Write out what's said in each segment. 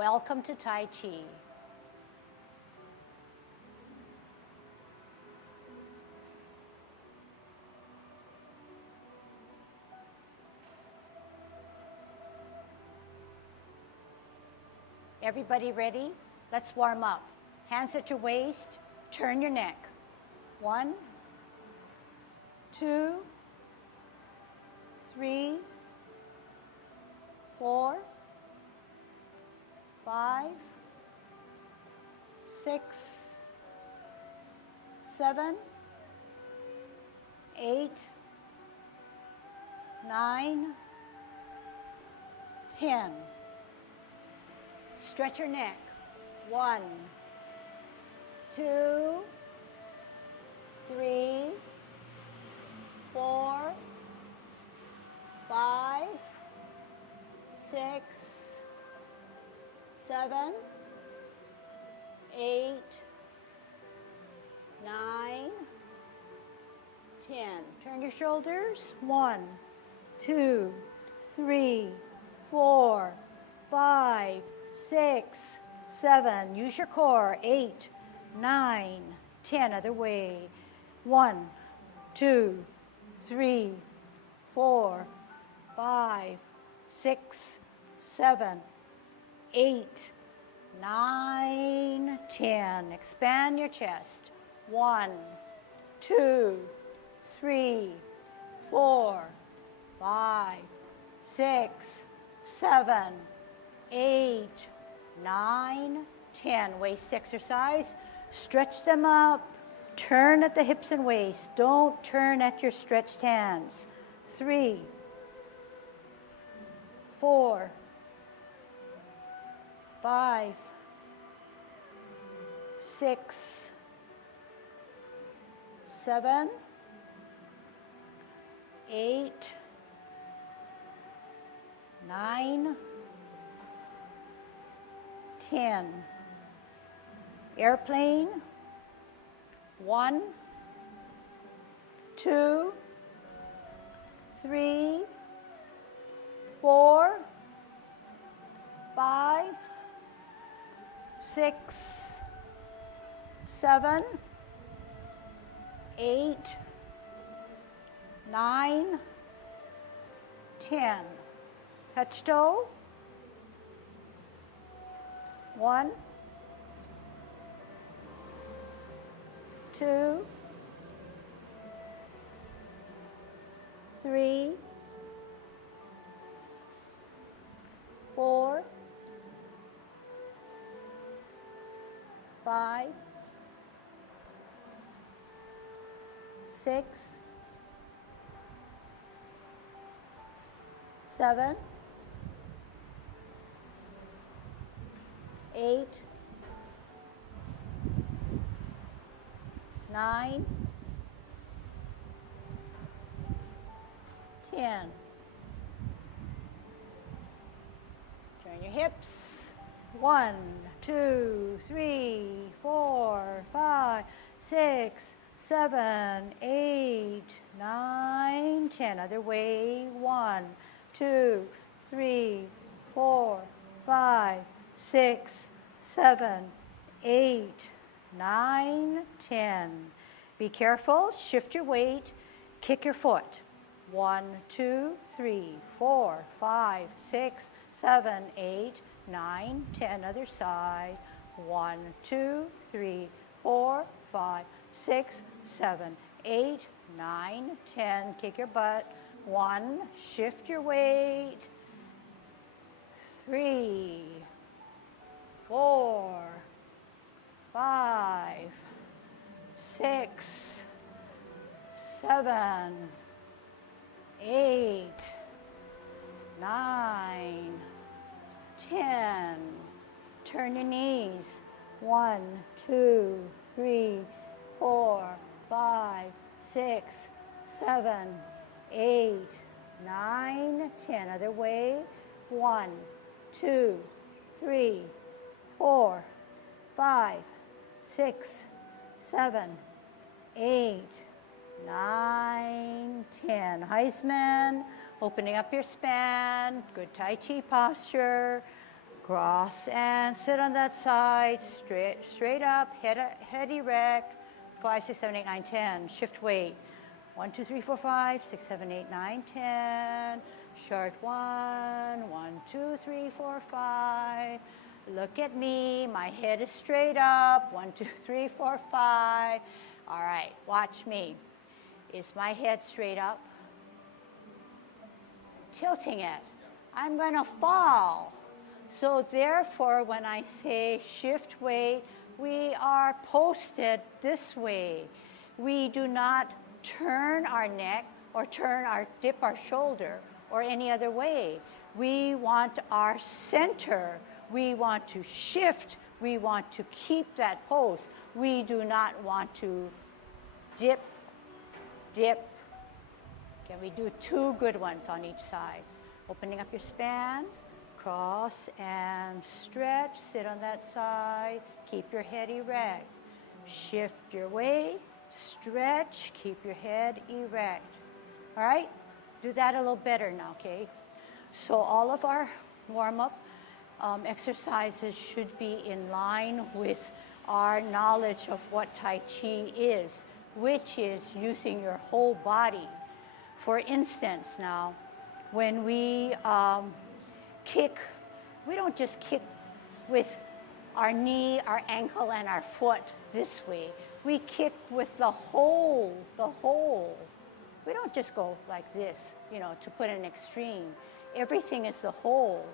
Welcome to Tai Chi. Everybody ready? Let's warm up. Hands at your waist, turn your neck. 1, 2, 3, 4, 5, 6, 7, 8, 9, 10. Stretch your neck. 1, 2, 3, 4, 5, 6, 7, 8, 9, 10. Turn your shoulders. 1, 2, 3, 4, 5, 6, 7. Use your core. 8, 9, 10. Other way. 1, 2, 3, 4, 5, 6, 7, 8, 9, 10. Expand your chest. 1, 2, 3, 4, 5, 6, 7, 8, 9, 10. Waist exercise. Stretch them up. Turn at the hips and waist. Don't turn at your stretched hands. 3, 4, 5, 6, 7, 8, 9, 10. Airplane. 1, 2, 3, 4, 5, 6, 7, 8, 9, 10. Touch toe. 1, 2, 3, 4, 5, 6, 7, 8, 9, 10. Turn your hips. 1, 2, 3, 4, 5, 6, 7, 8, 9, 10. Other way. 1, 2, 3, 4, 5, 6, 7, 8, 9, 10. Be careful. Shift your weight. Kick your foot. 1, 2, 3, 4, 5, 6, 7, 8, 9, 10. Other side. 1, 2, 3, 4, 5, 6, 7, 8, 9, 10. Kick your butt. 1. Shift your weight. 3, 4, 5, 6, 7, 8, 9, 10. Turn your knees. 1, 2, 3, 4, 5, 6, 7, 8, 9, 10. Other way. 1, 2, 3, 4, 5, 6, 7, 8, 9, 10. Heisman, opening up your span, good Tai Chi posture. Cross and sit on that side, straight up, head erect. 5, 6, 7, 8, 9, 10. Shift weight. 1, 2, 3, 4, 5, 6, 7, 8, 9, 10. Short 1, 1, 2, 3, 4, 5. Look at me, my head is straight up. 1, 2, 3, 4, 5. All right, watch me. Is my head straight up? Tilting it. I'm gonna fall. So therefore, when I say shift weight, we are posted this way. We do not turn our neck or dip our shoulder or any other way. We want our center. We want to shift. We want to keep that pose. We do not want to dip. Can we do 2 good ones on each side? Opening up your span. Cross and stretch, sit on that side, keep your head erect. Shift your weight, stretch, keep your head erect. All right? Do that a little better now, okay? So all of our warm-up exercises should be in line with our knowledge of what Tai Chi is, which is using your whole body. For instance now, when we kick, we don't just kick with our knee, our ankle, and our foot this way. We kick with the whole. We don't just go like this, to put an extreme. Everything is the whole.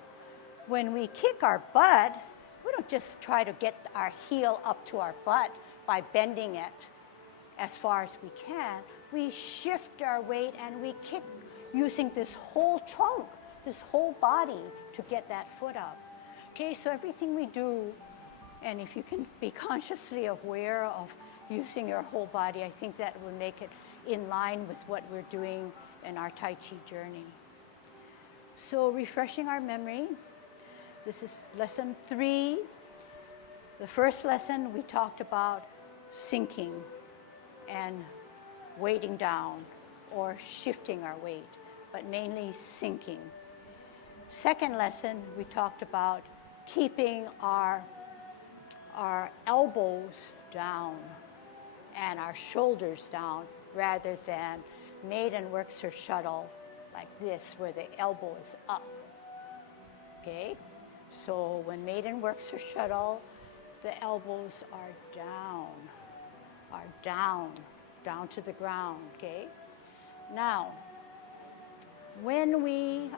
When we kick our butt, we don't just try to get our heel up to our butt by bending it as far as we can. We shift our weight and we kick using this whole trunk, this whole body to get that foot up. Okay, so everything we do, and if you can be consciously aware of using your whole body, I think that will make it in line with what we're doing in our Tai Chi journey. So refreshing our memory, this is lesson 3. The first lesson we talked about sinking and weighting down or shifting our weight, but mainly sinking. Second lesson, we talked about keeping our elbows down and our shoulders down rather than maiden works her shuttle like this where the elbow is up. Okay? So when maiden works her shuttle, the elbows are down to the ground, okay? Now, when we,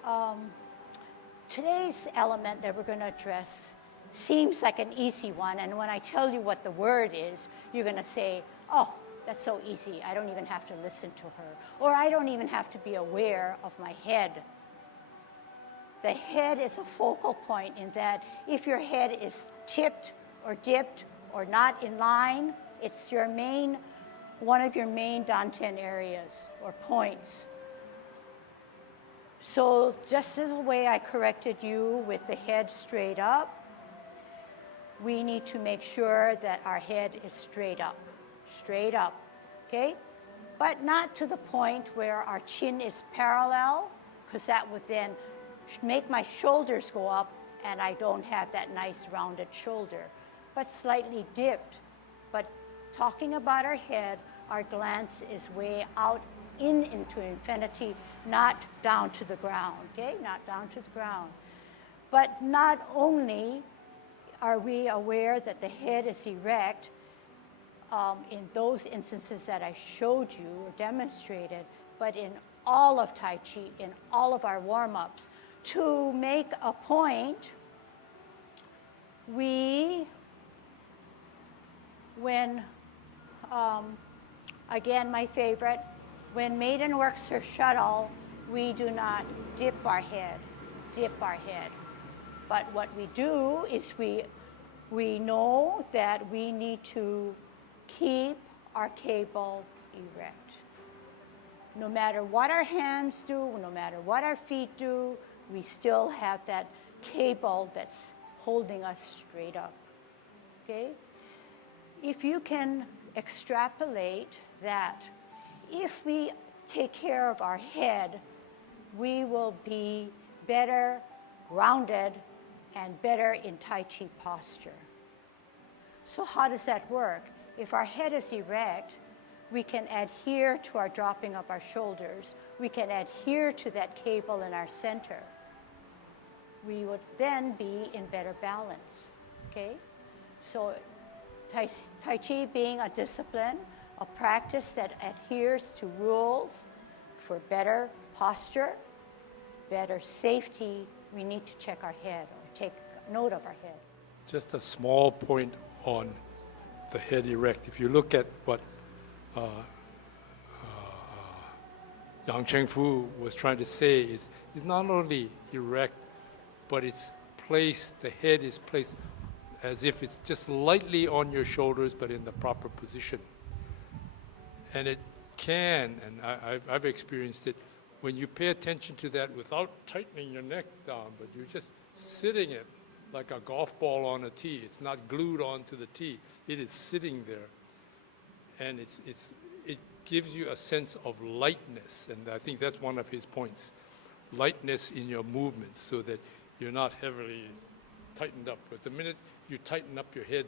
today's element that we're going to address seems like an easy one, and when I tell you what the word is, you're going to say, oh, that's so easy, I don't even have to listen to her, or I don't even have to be aware of my head. The head is a focal point in that if your head is tipped or dipped or not in line, it's one of your main dantian areas or points. So just as the way I corrected you with the head straight up, we need to make sure that our head is straight up, okay? But not to the point where our chin is parallel, because that would then make my shoulders go up and I don't have that nice rounded shoulder, but slightly dipped. But talking about our head, our glance is way out into infinity, not down to the ground, okay? Not down to the ground. But not only are we aware that the head is erect in those instances that I showed you or demonstrated, but in all of Tai Chi, in all of our warm-ups, to make a point, again, my favorite, when maiden works her shuttle, we do not dip our head. But what we do is we know that we need to keep our cable erect. No matter what our hands do, no matter what our feet do, we still have that cable that's holding us straight up, okay? If you can extrapolate that, if we take care of our head, we will be better grounded and better in Tai Chi posture. So how does that work? If our head is erect, we can adhere to our dropping of our shoulders. We can adhere to that cable in our center. We would then be in better balance, okay? So Tai Chi being a discipline, a practice that adheres to rules for better posture, better safety, we need to check our head or take note of our head. Just a small point on the head erect. If you look at what Yang Cheng Fu was trying to say is not only erect, but it's placed, the head is placed as if it's just lightly on your shoulders, but in the proper position. And it can, and I've experienced it, when you pay attention to that without tightening your neck down, but you're just sitting it like a golf ball on a tee. It's not glued onto the tee. It is sitting there. And it gives you a sense of lightness, and I think that's one of his points. Lightness in your movements so that you're not heavily tightened up. But the minute you tighten up your head,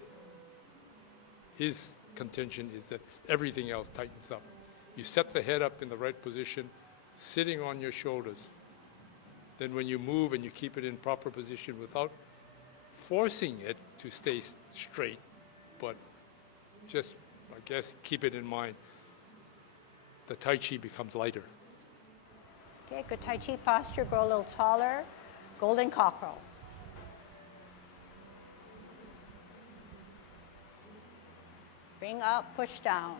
his contention is that everything else tightens up. You set the head up in the right position, sitting on your shoulders. Then when you move and you keep it in proper position without forcing it to stay straight, but just, I guess, keep it in mind, the Tai Chi becomes lighter. Okay, good Tai Chi posture, grow a little taller, golden cockerel. Bring up, push down.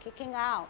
Kicking out.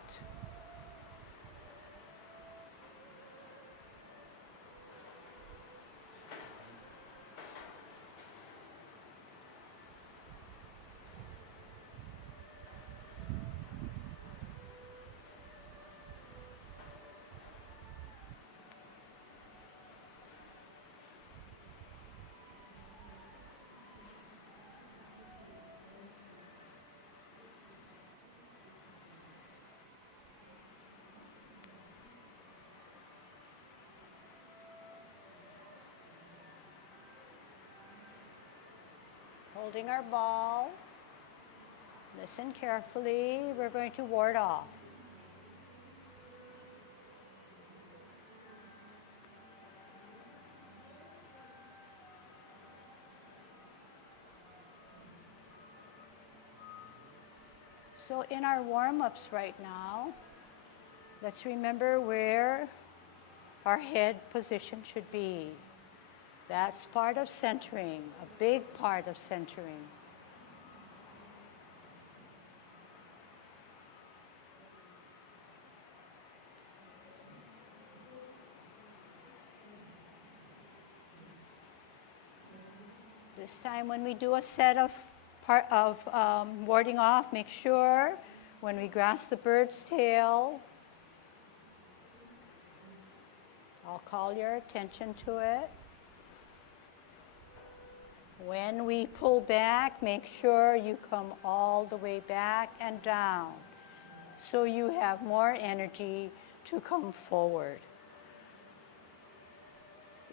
Holding our ball. Listen carefully. We're going to ward off. So in our warm-ups right now, let's remember where our head position should be. That's part of centering, a big part of centering. This time when we do a set of warding off, make sure when we grasp the bird's tail, I'll call your attention to it. When we pull back, make sure you come all the way back and down so you have more energy to come forward.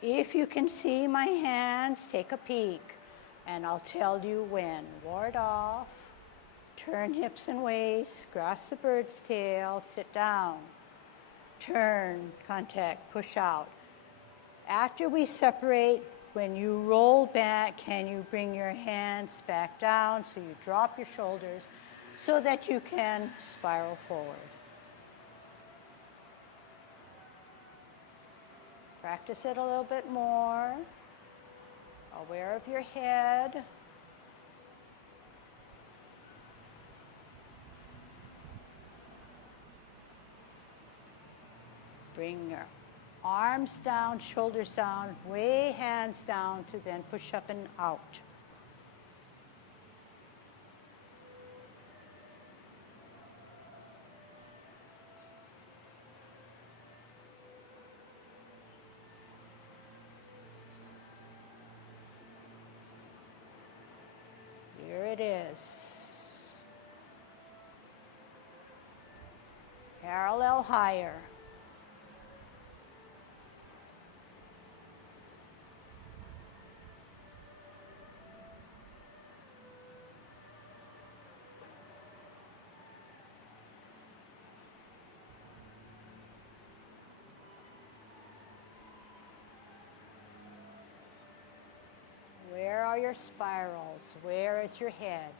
If you can see my hands, take a peek, and I'll tell you when. Ward off, turn hips and waist, grasp the bird's tail, sit down, turn, contact, push out. After we separate, when you roll back, can you bring your hands back down so you drop your shoulders so that you can spiral forward. Practice it a little bit more. Aware of your head. Bring your arms down, shoulders down, way hands down to then push up and out. pause. Parallel higher. Where are your spirals? Where is your head?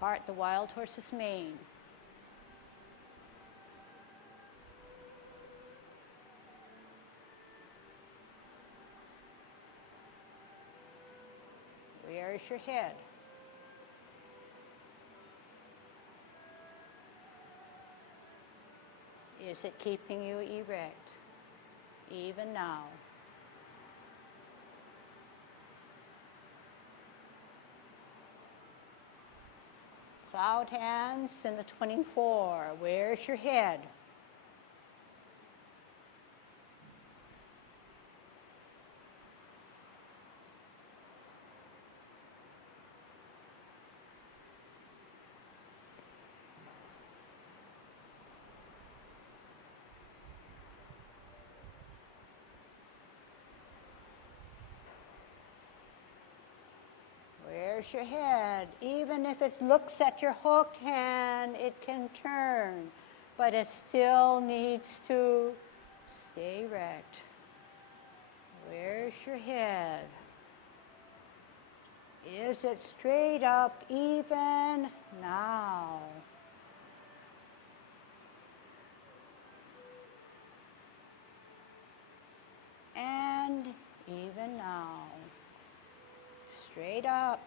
Part the wild horse's mane. Where is your head? Is it keeping you erect, even now? Cloud hands in the 24. Where's your head? Where's your head? Even if it looks at your hooked hand, it can turn, but it still needs to stay erect. Where's your head? Is it straight up even now? And even now. Straight up.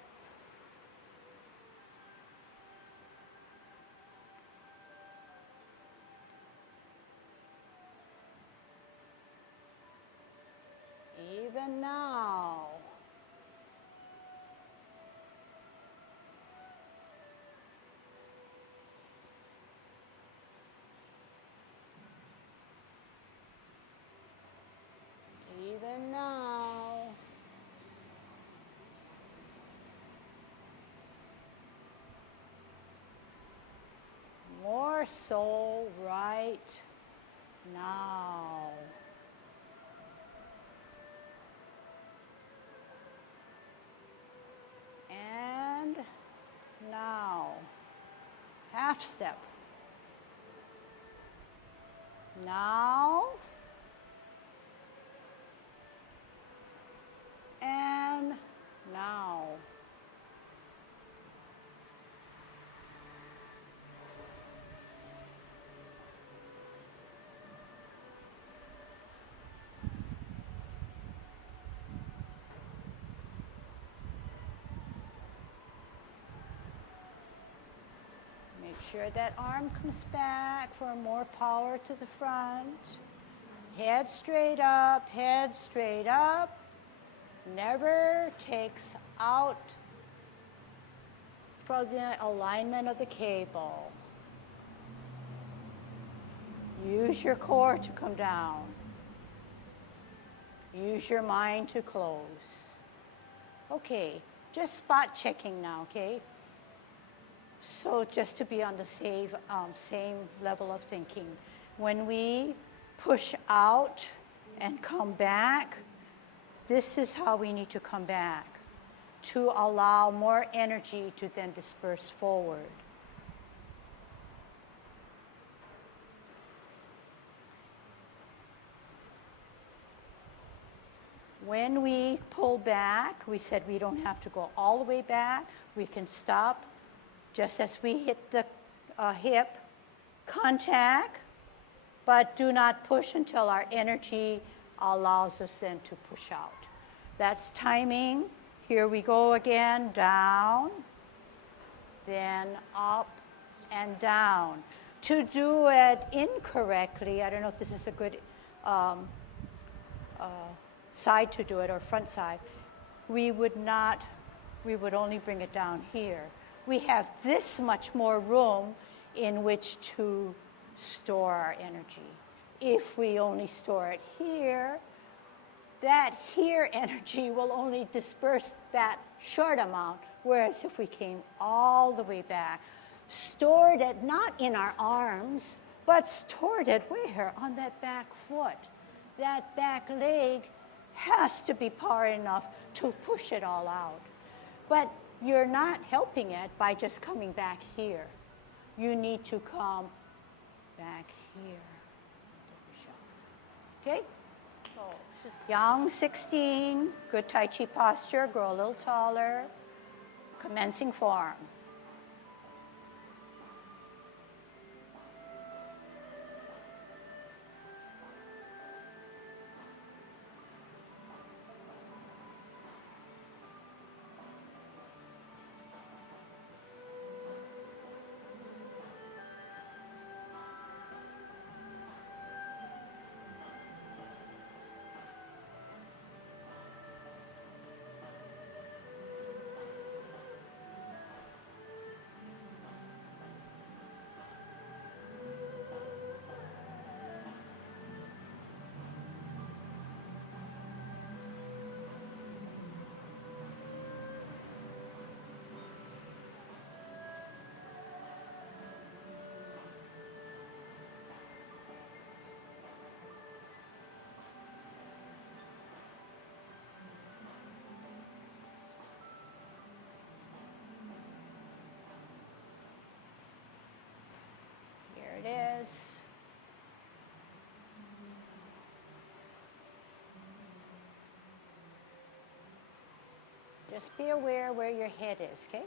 Even now. Even now. More so right now. And now. Half step. Now. And now. Make sure that arm comes back for more power to the front. Head straight up, head straight up. Never takes out from the alignment of the cable. Use your core to come down. Use your mind to close. Okay, just spot checking now, okay? So just to be on the same level of thinking. When we push out and come back, this is how we need to come back to allow more energy to then disperse forward. When we pull back, we said we don't have to go all the way back. We can stop just as we hit the hip, contact, but do not push until our energy allows us then to push out. That's timing. Here we go again, down, then up and down. To do it incorrectly, I don't know if this is a good side to do it or front side, we would only bring it down here. We have this much more room in which to store our energy. If we only store it here, that here energy will only disperse that short amount, whereas if we came all the way back, stored it not in our arms, but stored it where? On that back foot. That back leg has to be far enough to push it all out. But you're not helping it by just coming back here. You need to come back here. Okay? So this is young 16, good Tai Chi posture, grow a little taller, commencing form. It is. Just be aware where your head is, okay?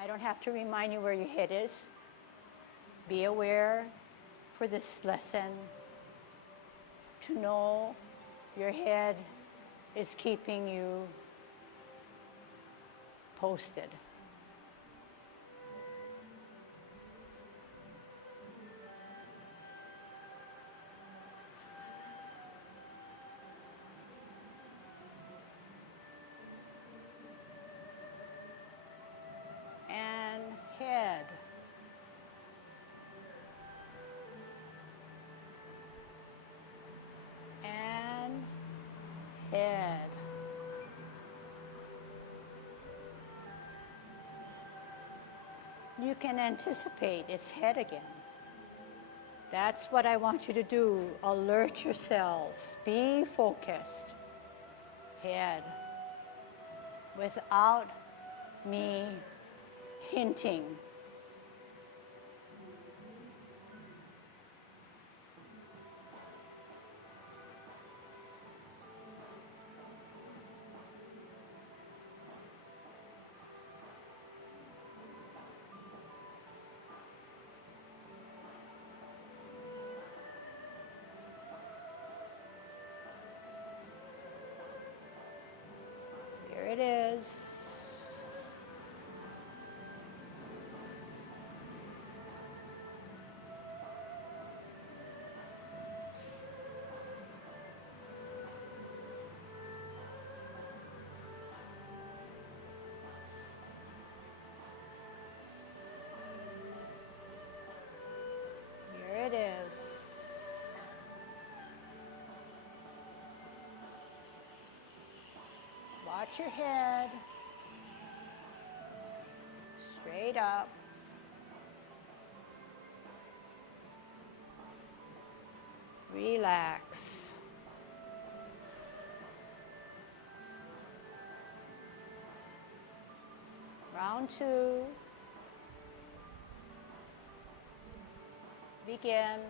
I don't have to remind you where your head is. Be aware for this lesson to know your head is keeping you posted. Head. And head. You can anticipate its head again. That's what I want you to do. Alert yourselves. Be focused. Head. Without me hinting. Here it is. Here it is. Watch your head. Straight up. Relax. Round 2. Begin.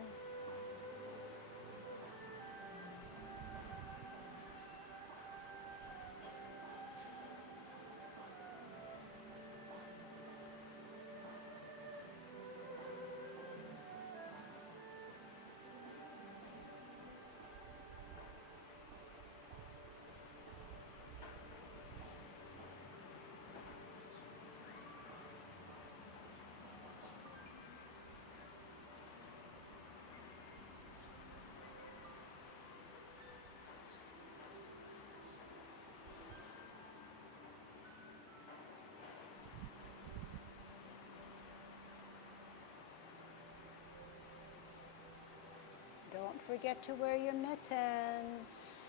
forget to wear your mittens.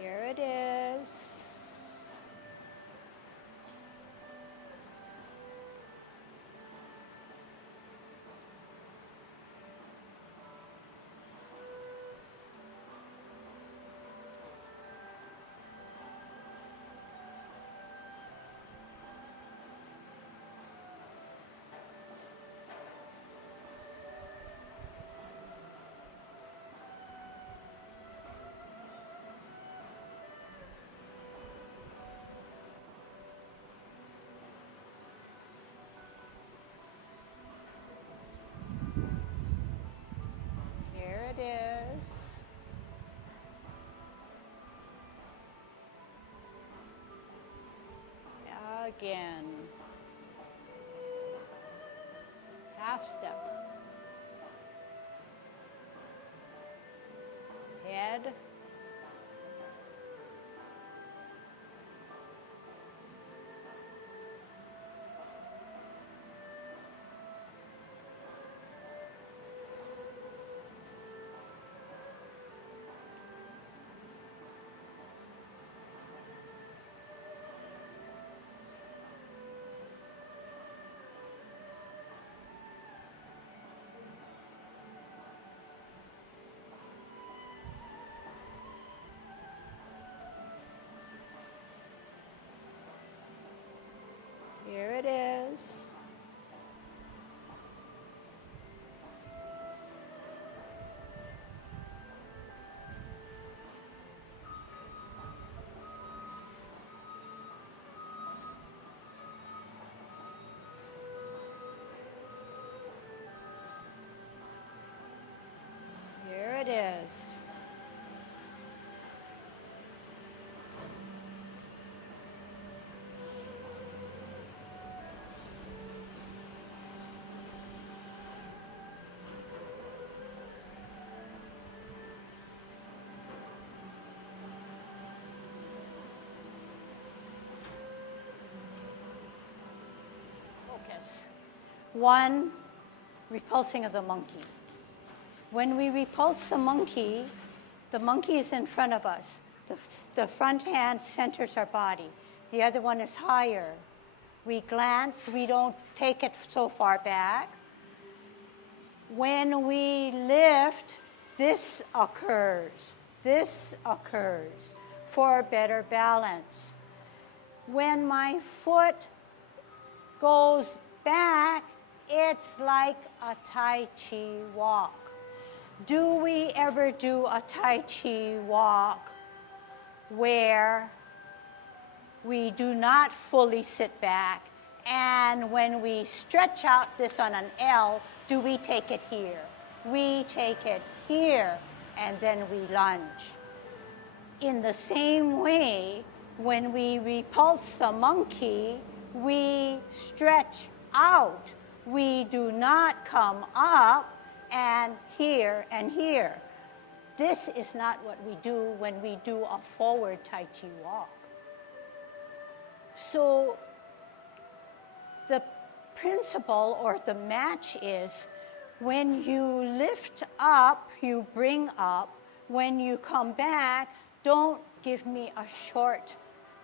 Here it is. Here it is. Again. Half step. Head. Here it is. Here it is. Focus. One, repulsing of the monkey. When we repulse the monkey is in front of us. The front hand centers our body. The other one is higher. We glance, we don't take it so far back. When we lift, this occurs for better balance. When my foot goes back, it's like a Tai Chi walk. Do we ever do a Tai Chi walk where we do not fully sit back, and when we stretch out this on an L, do we take it here? We take it here, and then we lunge. In the same way, when we repulse the monkey, we stretch out. We do not come up and here and here. This is not what we do when we do a forward Tai Chi walk. So the principle or the match is when you lift up, you bring up. When you come back, don't give me a short,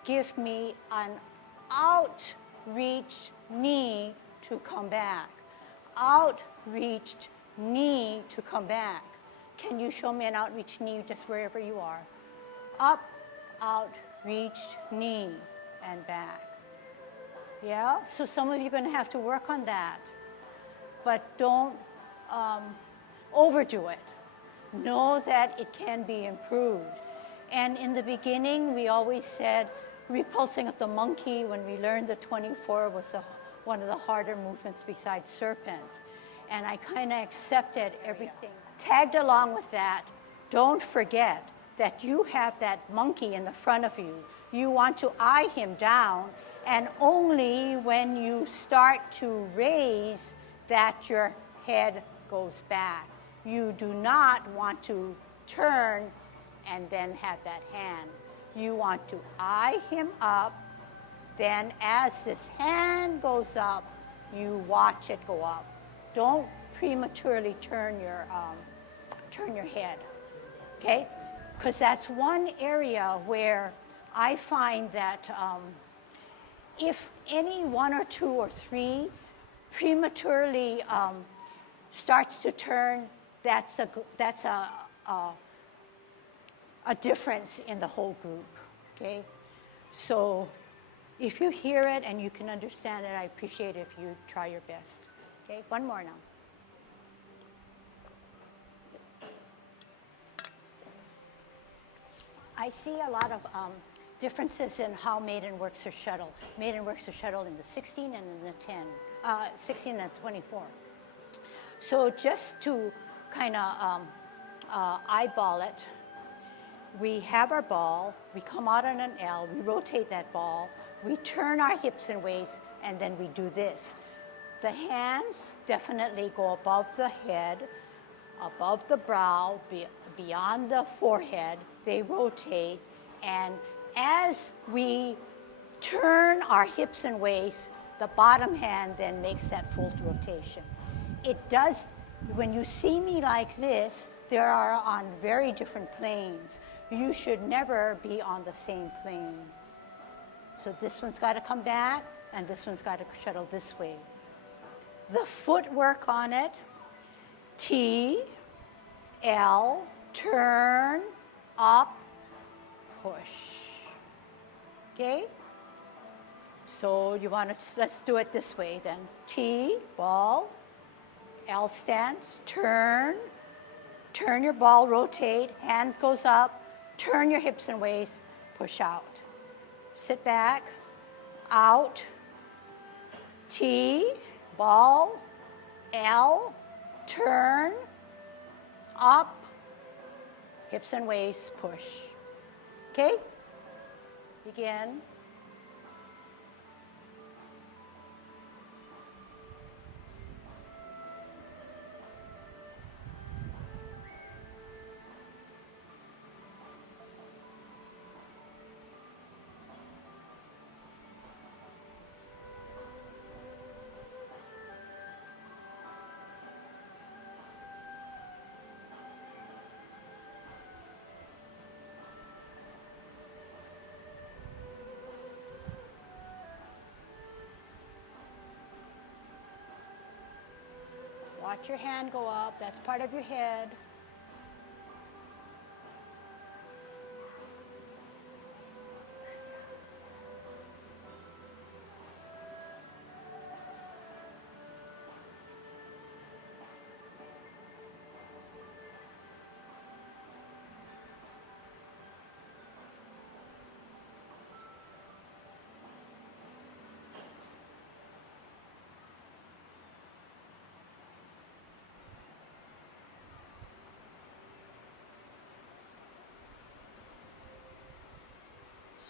give me an outreached knee to come back. Outreached knee to come back. Can you show me an outreached knee just wherever you are? Up, outreached knee, and back. Yeah? So some of you are going to have to work on that. But don't overdo it. Know that it can be improved. And in the beginning, we always said repulsing of the monkey, when we learned the 24, was one of the harder movements besides serpent. And I kind of accepted everything. Tagged along with that, don't forget that you have that monkey in the front of you. You want to eye him down, and only when you start to raise that your head goes back. You do not want to turn and then have that hand. You want to eye him up. Then as this hand goes up, you watch it go up. Don't prematurely turn your head, okay? Because that's one area where I find that if any one or two or three prematurely starts to turn, that's a difference in the whole group, okay? So if you hear it and you can understand it, I appreciate it if you try your best. Okay, one more now. I see a lot of differences in how maiden works her shuttle. Maiden works her shuttle in the 16 and in the 10, 16 and 24. So just to kind of eyeball it, we have our ball, we come out on an L, we rotate that ball, we turn our hips and waists, and then we do this. The hands definitely go above the head, above the brow, beyond the forehead. They rotate, and as we turn our hips and waists, the bottom hand then makes that full rotation. It does, when you see me like this, they are on very different planes. You should never be on the same plane. So this one's got to come back, and this one's got to shuttle this way. The footwork on it, T, L, turn, up, push. Okay? So you want to, let's do it this way then. T, ball, L stance, turn your ball, rotate, hand goes up, turn your hips and waists, push out. Sit back, out, T, ball, L, turn, up, hips and waists, push. Okay? Begin. Watch your hand go up. That's part of your head.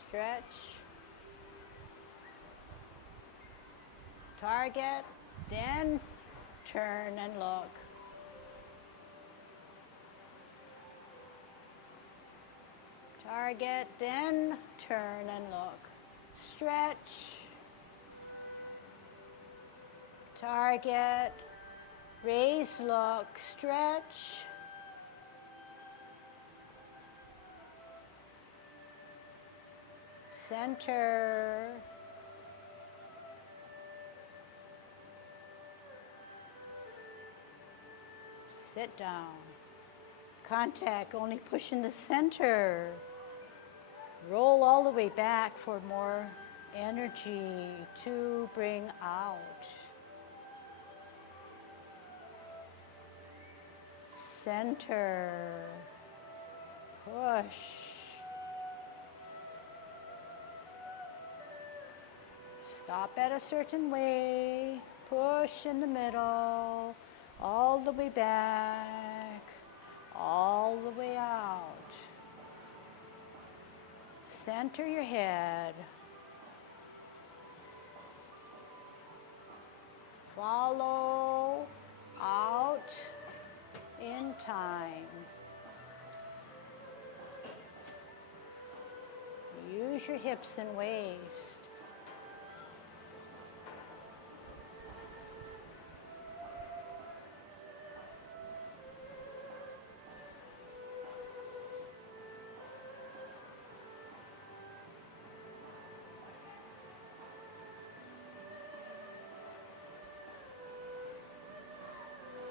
Stretch. Target, then turn and look. Target, then turn and look. Stretch. Target, raise, look, stretch. Center. Sit down. Contact, only push in the center. Roll all the way back for more energy to bring out. Center. Push. Stop at a certain way, push in the middle, all the way back, all the way out. Center your head. Follow, out, in time. Use your hips and waist.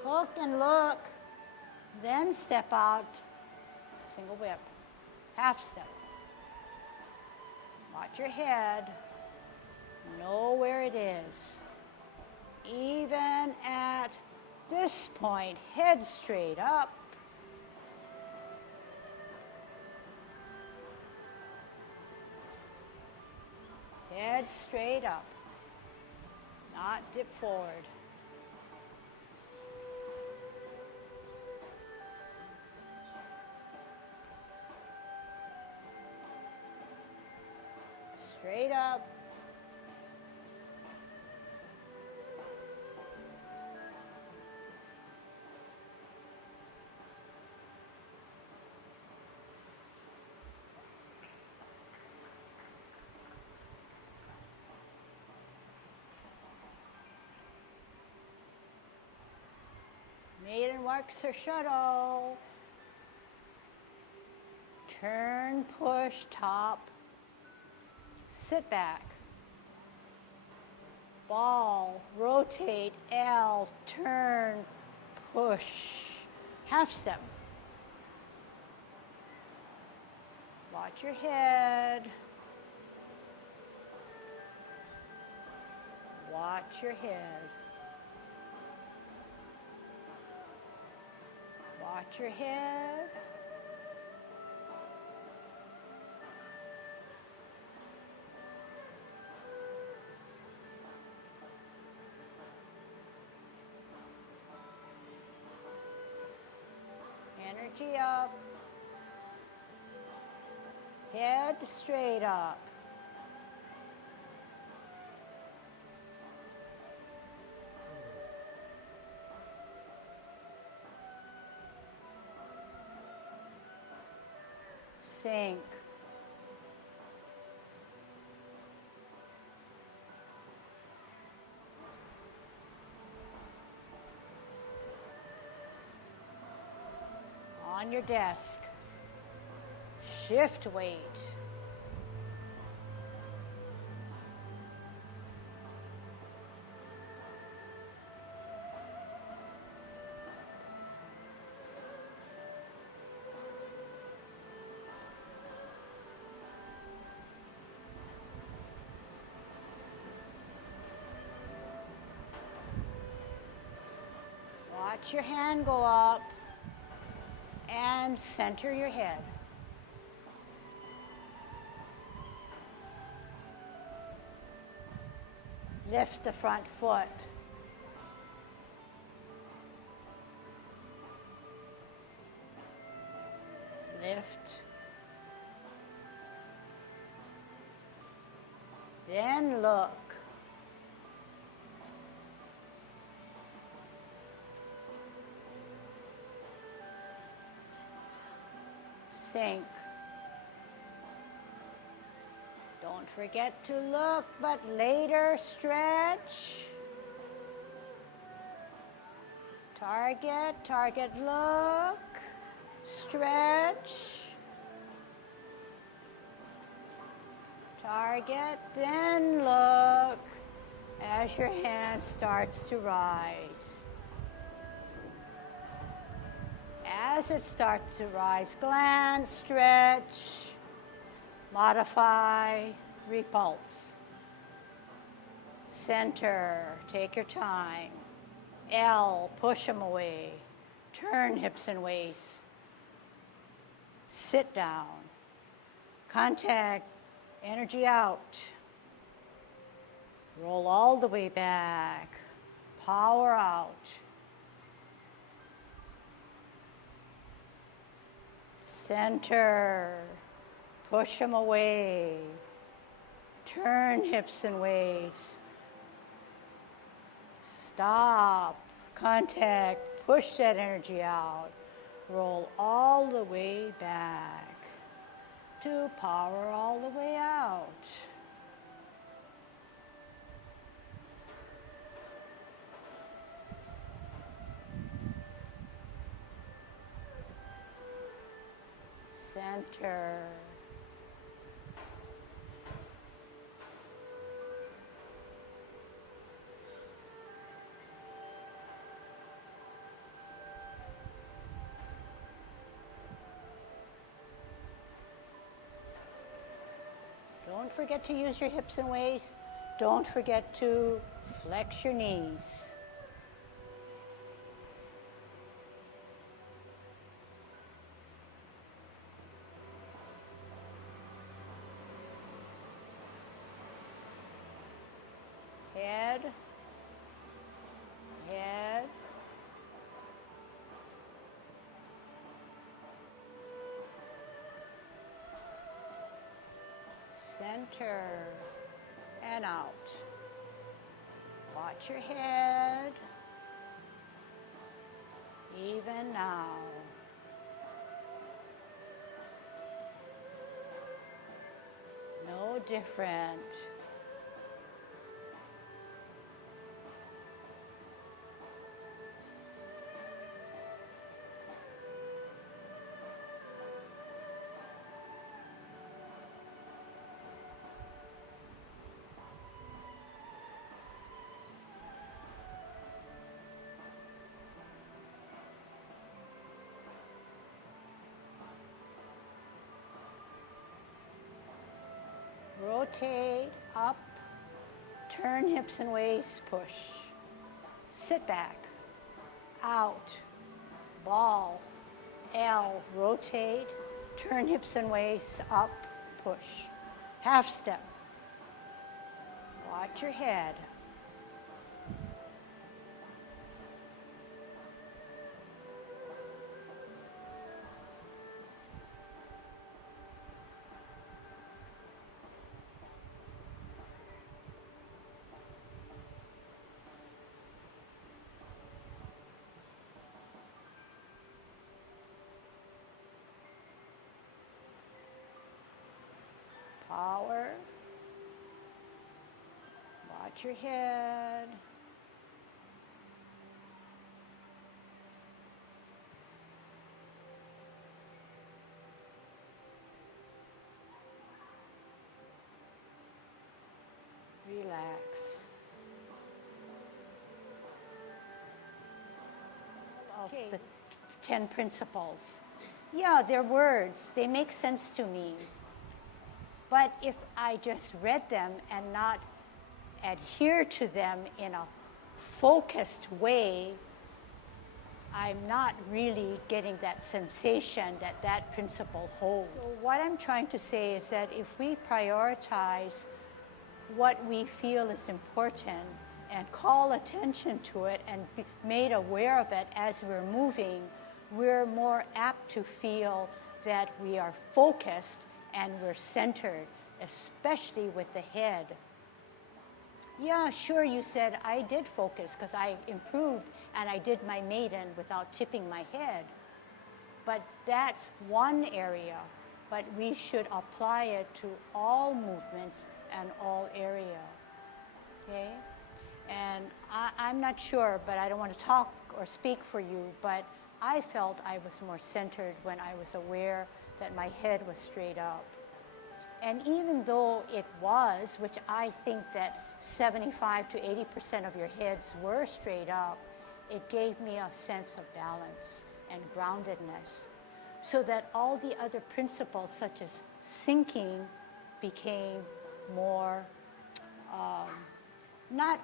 Hook and look, then step out, single whip, half step. Watch your head, know where it is. Even at this point, head straight up. Head straight up, not dip forward. Straight up. Maiden works her shuttle. Turn, push, top. Sit back. Ball, rotate, L, turn, push. Half step. Watch your head. Watch your head. Watch your head. Energy up. Head straight up. Sink. On your desk. Shift weight. Watch your hand go up and center your head. Lift the front foot. Lift. Then look. Sink. Don't forget to look, but later stretch. Target, target, look. Stretch. Target, then look as your hand starts to rise. As it starts to rise, glance, stretch, modify, repulse. Center, take your time. L, push them away. Turn hips and waist. Sit down. Contact, energy out. Roll all the way back. Power out. Center, push them away. Turn hips and waist. Stop, contact, push that energy out. Roll all the way back to power all the way out. Center. Don't forget to use your hips and waist. Don't forget to flex your knees. Head, head. Center and out. Watch your head. Even now. No different. Rotate up, turn hips and waist, push. Sit back, out, ball, L, rotate, turn hips and waist, up, push. Half step. Watch your head. Power. Watch your head. Relax. Of the 10 principles. Yeah, they're words. They make sense to me. But if I just read them and not adhere to them in a focused way, I'm not really getting that sensation that that principle holds. So what I'm trying to say is that if we prioritize what we feel is important and call attention to it and be made aware of it as we're moving, we're more apt to feel that we are focused and we're centered, especially with the head. Yeah, sure, you said I did focus because I improved and I did my maiden without tipping my head. But that's one area, but we should apply it to all movements and all area, okay? And I'm not sure, but I don't want to talk or speak for you, but I felt I was more centered when I was aware that my head was straight up. And even though it was, which I think that 75 to 80% of your heads were straight up, it gave me a sense of balance and groundedness, so that all the other principles, such as sinking, became more, not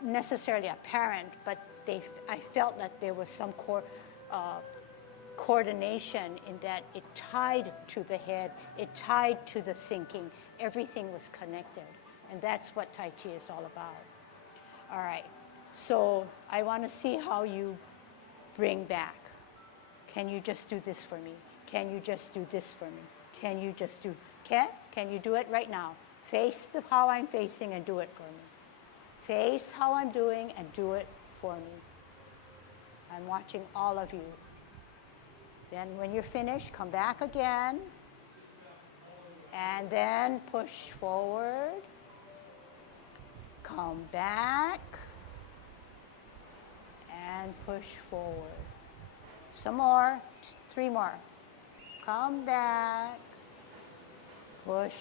necessarily apparent, but I felt that there was some coordination in that it tied to the head, it tied to the sinking. Everything was connected. And that's what Tai Chi is all about. All right, so I want to see how you bring back. Can you just do this for me? Can you just do this for me? Can you just do, can you do it right now? Face how I'm facing and do it for me. Face how I'm doing and do it for me. I'm watching all of you. Then when you're finished, come back again. And then push forward. Come back. And push forward. Some more. 3 more. Come back. Push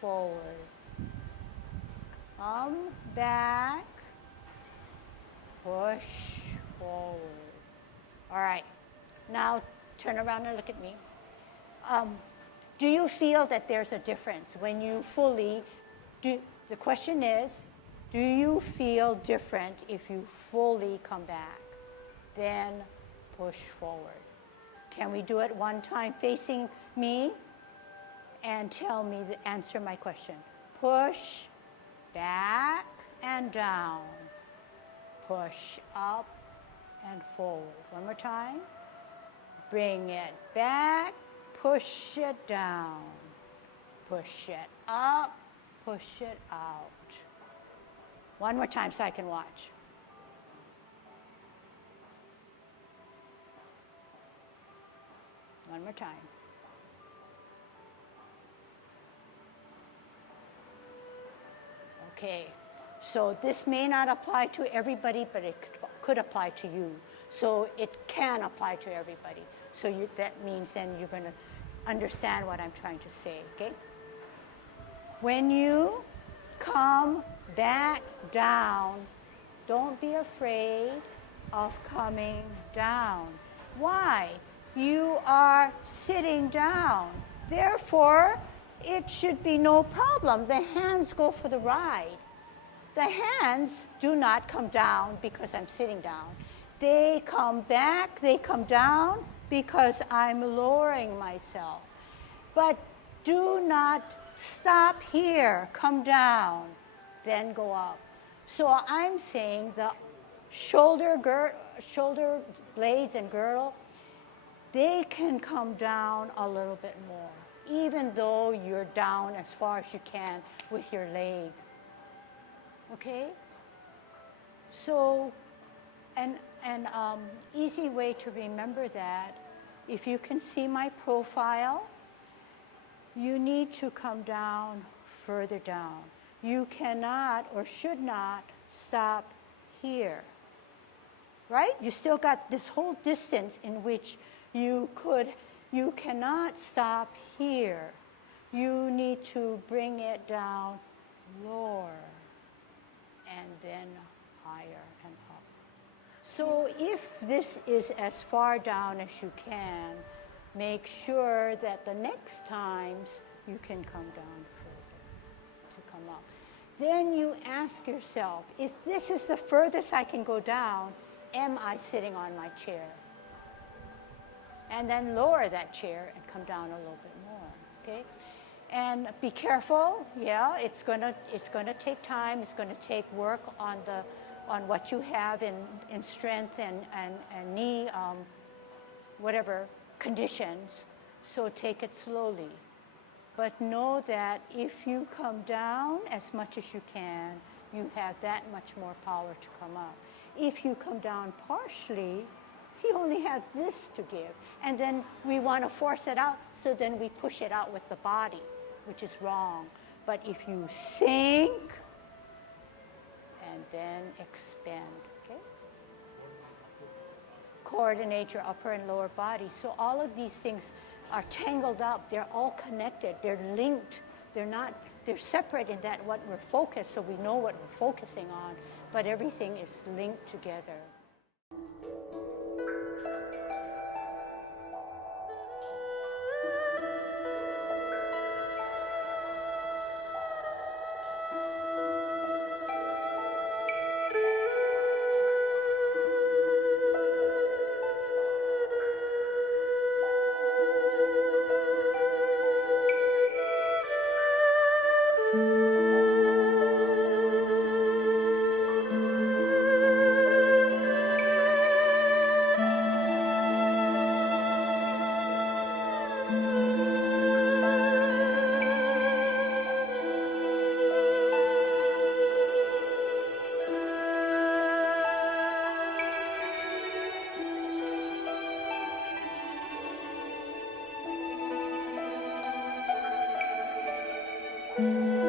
forward. Come back. Push forward. All right. Now turn around and look at me. Do you feel that there's a difference when you fully do? The question is, do you feel different if you fully come back? Then push forward. Can we do it one time facing me? And tell me, answer my question. Push back and down. Push up and forward. One more time. Bring it back. Push it down. Push it up. Push it out. One more time so I can watch. One more time. Okay, so this may not apply to everybody, but it could apply to you. So it can apply to everybody. So that means then you're going to understand what I'm trying to say, okay? When you come back down, don't be afraid of coming down. Why? You are sitting down. Therefore, it should be no problem. The hands go for the ride. The hands do not come down because I'm sitting down. They come back, they come down because I'm lowering myself. But do not stop here, come down, then go up. So I'm saying the shoulder blades and girdle, they can come down a little bit more, even though you're down as far as you can with your leg. Okay? So, an easy way to remember that, if you can see my profile, you need to come down further down. You cannot or should not stop here. Right? You still got this whole distance in which you cannot stop here. You need to bring it down lower and then higher and up. So if this is as far down as you can, make sure that the next times you can come down further to come up. Then you ask yourself, if this is the furthest I can go down, am I sitting on my chair? And then lower that chair and come down a little bit more, okay? And be careful, yeah, it's gonna take time, it's gonna take work on what you have in strength and knee, whatever conditions, so take it slowly. But know that if you come down as much as you can, you have that much more power to come up. If you come down partially, you only have this to give. And then we want to force it out, so then we push it out with the body, which is wrong. But if you sink and then expand, okay? Coordinate your upper and lower body. So all of these things are tangled up. They're all connected. They're linked. They're separate in that what we're focused, so we know what we're focusing on, but everything is linked together. Good.